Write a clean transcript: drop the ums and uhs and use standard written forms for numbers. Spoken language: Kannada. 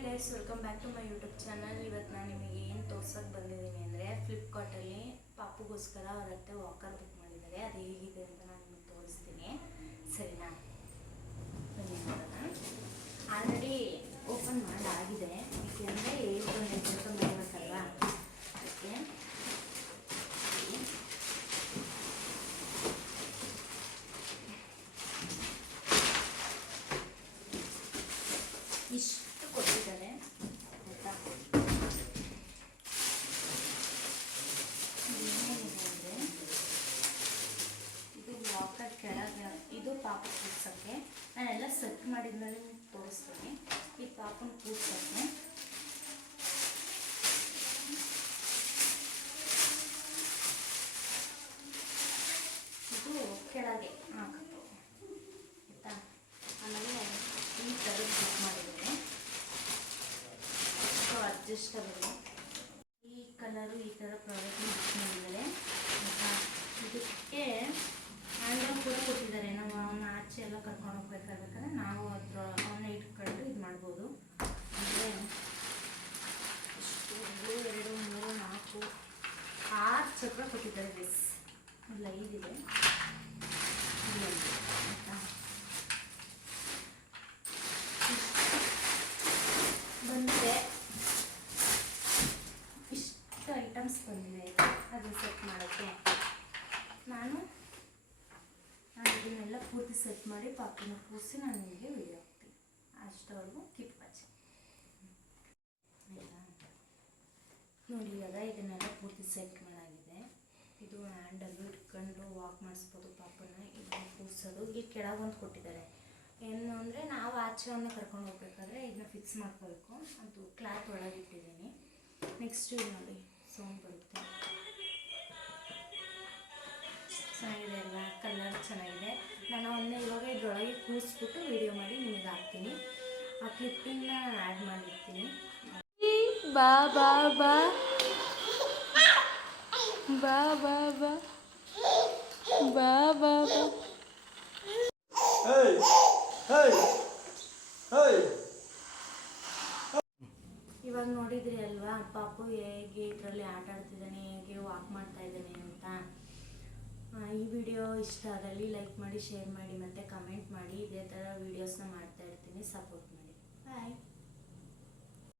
Hi guys, welcome back to my YouTube channel. ಇವತ್ತು ನಾನು ನಿಮಗೆ ಏನು ತೋರ್ಸೋಕೆ ಬಂದಿದ್ದೀನಿ ಅಂದರೆ ಫ್ಲಿಪ್ಕಾರ್ಟಲ್ಲಿ ಪಾಪುಗೋಸ್ಕರ ಅವ್ರ ಅತ್ತೆ ವಾಕರ್ ಬುಕ್ ಮಾಡಿದ್ದಾರೆ. ಅದು ಹೇಗಿದೆ ಅಂತ ನಾನು ನಿಮಗೆ ತೋರಿಸ್ತೀನಿ, ಸರಿನಾ? ಆಲ್ರೆಡಿ ಓಪನ್ ಮಾಡಾಗಿದೆ, ಏಕೆಂದರೆ ಹೇಳ್ಕೊಂಡು ಮಾಡಬೇಕಲ್ವಾ, ಅದಕ್ಕೆ ಇಷ್ಟು ಕೊಟ್ಟಿದ್ದಾರೆ ಆಯಿತಾ. ಏನೇನಿದೆ ಅಂದರೆ ಇದು ವಾಕರ್ ಕೆಳಗೆ, ಇದು ಪಾಪ ಕೂರ್ಸೋಕ್ಕೆ ನಾನೆಲ್ಲ ಸೆಟ್ ಮಾಡಿದ್ಮೇಲೆ ನಿಮ್ಗೆ ತೋರಿಸ್ತೀನಿ. ಈ ಪಾಪನ ಕೂರ್ಸೋಕ್ಕೆ ಇದು ಕೆಳಗೆ ಹಾಕಬೇಕು ಆಯಿತಾ. ಆಮೇಲೆ ಈ ಥರದ್ದು ಬುಕ್ ಮಾಡಿದರೆ ಅಡ್ಜಸ್ಟಬಲ್, ಈ ಕಲರು ಈ ಥರ ಪ್ರಾಡಕ್ಟ್ನ ಬುಕ್ ಮಾಡಿದ್ದಾರೆ ಆಯಿತಾ. ಇದಕ್ಕೆ ಹ್ಯಾಂಡಲ್ ಕೂಡ ಕೊಟ್ಟಿದ್ದಾರೆ. ನಾವು ಅವನ್ನ ಆಚೆ ಎಲ್ಲ ಕರ್ಕೊಂಡು ಹೋಗ್ಬೇಕಾದ್ರೆ ನಾವು ಅವನ್ನ ಇಟ್ಕೊಂಡು ಇದು ಮಾಡ್ಬೋದು. ಅಂದರೆ ಇಷ್ಟು 1 2 3 4 6 ಚಕ್ರ ಕೊಟ್ಟಿದ್ದಾರೆ. ಬೇಸ್ ಇಲ್ಲ, ಇದಿದೆ ಆಯಿತಾ. ಬಂದಿದೆ, ಇಷ್ಟು ಐಟಮ್ಸ್ ಬಂದಿದೆ ಅದು ಸೆಟ್ ಮಾಡೋಕ್ಕೆ. ನಾನು ಇದನ್ನೆಲ್ಲ ಪೂರ್ತಿ ಸೆಟ್ ಮಾಡಿ ಪಾಪನ ಕೂರಿಸಿ ನಾನು ನಿಮಗೆ ವಿಡಿಯೋ ಹಾಕ್ತೀನಿ. ಅಷ್ಟವರೆಗೂ ಕೀಪ್ ವಾಚಿಂಗ್ ಆಯಿತಾ. ನೋಡಿ, ಇವಾಗ ಇದನ್ನೆಲ್ಲ ಪೂರ್ತಿ ಸೆಟ್ ಮಾಡಾಗಿದೆ. ಇದು ಹ್ಯಾಂಡಲ್ಲು ಇಟ್ಕೊಂಡು ವಾಕ್ ಮಾಡಿಸ್ಬೋದು ಪಾಪನ. ಇದನ್ನು ಕೂರಿಸೋದು ಈ ಕೆಳಗೊಂದು ಕೊಟ್ಟಿದ್ದಾರೆ. ಏನು ಅಂದರೆ ನಾವು ಆಚೆಯನ್ನು ಕರ್ಕೊಂಡು ಹೋಗ್ಬೇಕಾದ್ರೆ ಇದನ್ನ ಫಿಕ್ಸ್ ಮಾಡ್ಕೋಬೇಕು. ಅದು ಕ್ಲಾತ್ ಒಳಗಿಟ್ಟಿದ್ದೀನಿ. ನೆಕ್ಸ್ಟ್ ಇದು ನೋಡಿ, ಸೌಂಡ್ ಬರುತ್ತೆ, ಚೆನ್ನಾಗಿದೆ ಅಲ್ಲ, ಕಲರ್ ಚೆನ್ನಾಗಿದೆ. ನಾನು ಇವಾಗ ಇದರೊಳಗೆ ಕೂರಿಸ್ಬಿಟ್ಟು ವಿಡಿಯೋ ಮಾಡಿ ನಿಮಗೆ ಹಾಕ್ತೀನಿ. ಆ ಕ್ಲಿಪ್ಪಿಂಗ್ನ ನಾನು ಆ್ಯಡ್ ಮಾಡಿರ್ತೀನಿ. ಬಾ ಬಾ ಬಾ ಬಾ ಬಾ ಬಾ ಬಾ ಬಾ ಬಾ. ಇವಾಗ ನೋಡಿದ್ರಿ ಅಲ್ವಾ ಪಾಪು ಹೇಗೆ ಇದರಲ್ಲಿ ಆಟ ಆಡ್ತಿದ್ದಾನೆ, ಹೇಗೆ ವಾಕ್ ಮಾಡ್ತಾ ಇದ್ದಾನೆ ಅಂತ. ಈ ವಿಡಿಯೋ ಇಷ್ಟ ಆದಲ್ಲಿ ಲೈಕ್ ಮಾಡಿ, ಶೇರ್ ಮಾಡಿ ಮತ್ತು ಕಮೆಂಟ್ ಮಾಡಿ. ಇದೇ ಥರ ವೀಡಿಯೋಸ್ನ ಮಾಡ್ತಾ ಇರ್ತೀನಿ. ಸಪೋರ್ಟ್ ಮಾಡಿ. ಬಾಯ್.